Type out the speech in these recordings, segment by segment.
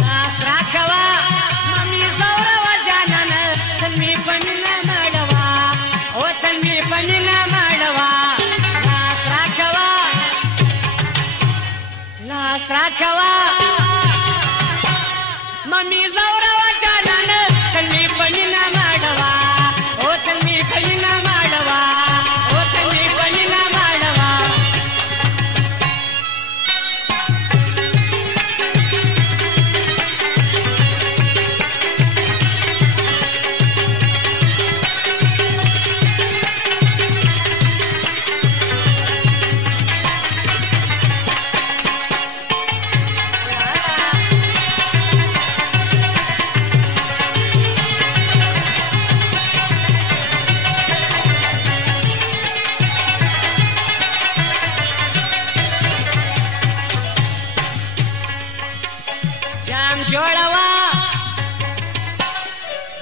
لاس راکوا ممی زوره و جانانه تل می پمینا مړوا او تل می پمینا مړوا لاس راکوا ممی زوره و جانانه تل می پمینا مړوا او تل می پمینا مړوا او تل می پمینا مړوا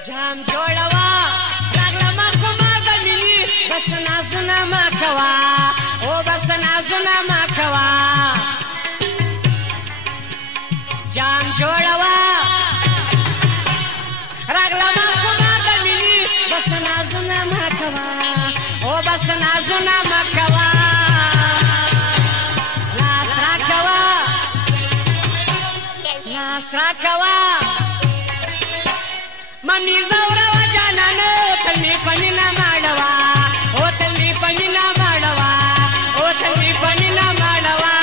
جام جوړوا راغله ما د ملي بس نازونه ما کوا او بس نازونه ما کوا جام جوړوا راغله ما د ملي بس نازونه ما کوا او بس نازونه ما کوا لاس راکوا ممی زوره و جانانه تل می پمینا مړوا او تل می پمینا مړوا او تل می پمینا مړوا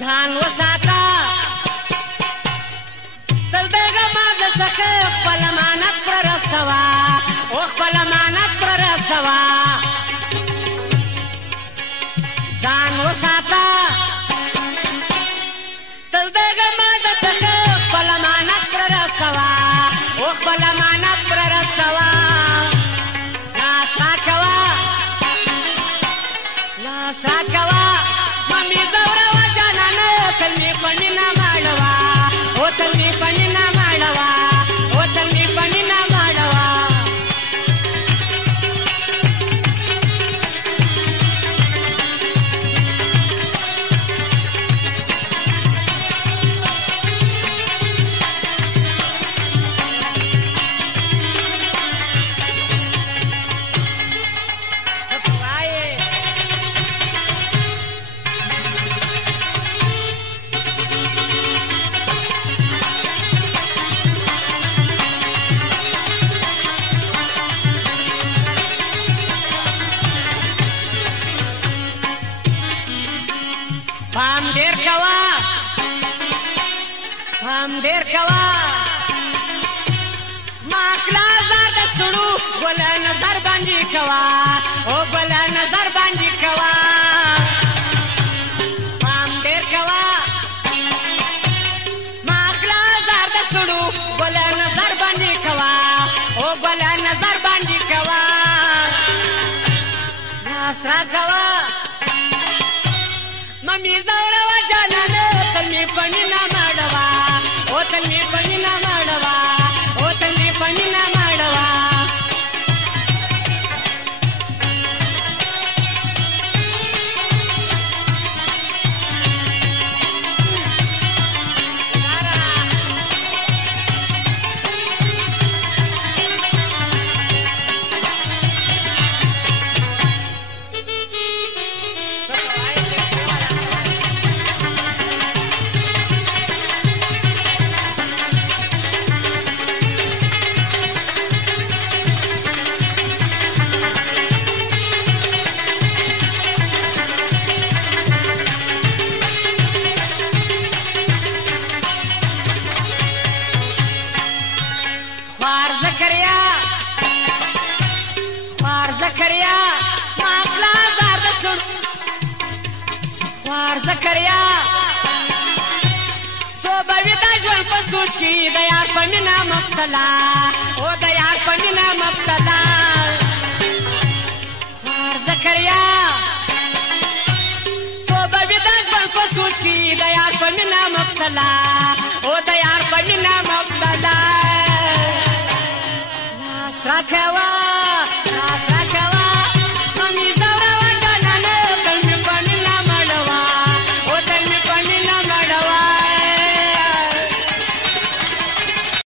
ځان وساته تل دغه ما د څخه خپل امانت پر رسوا او خپل امانت پر رسوا ځان وساته تل دغه ما د څخه خپل امانت پر رسوا او خپل امانت پر رسوا لاس راکوا ممی زوره و جانانه تل می پمینا مړوا او تل می پمینا مړوا او تل می پمینا مړوا پام ډیر کوا ما خلا زار د سړو ګل نظر باندې کوا او ګل نظر باندې کوا پام ډیر کوا ما خلا زار د سړو ګل نظر باندې کوا او ګل نظر باندې کوا لاس راکوا ممی زوره و جانانه تل می پمینا مړوا او تل می پمینا مړوا او تل می پمینا مړوا وار زکریا څو به وي دا ژوند په سوچ کې د یار په مینه مبتلا او د یار په مینه مبتلا وار زکریا څو به وي دا ژوند په سوچ کې د یار په مینه مبتلا او د یار په مینه مبتلا لاس راکوه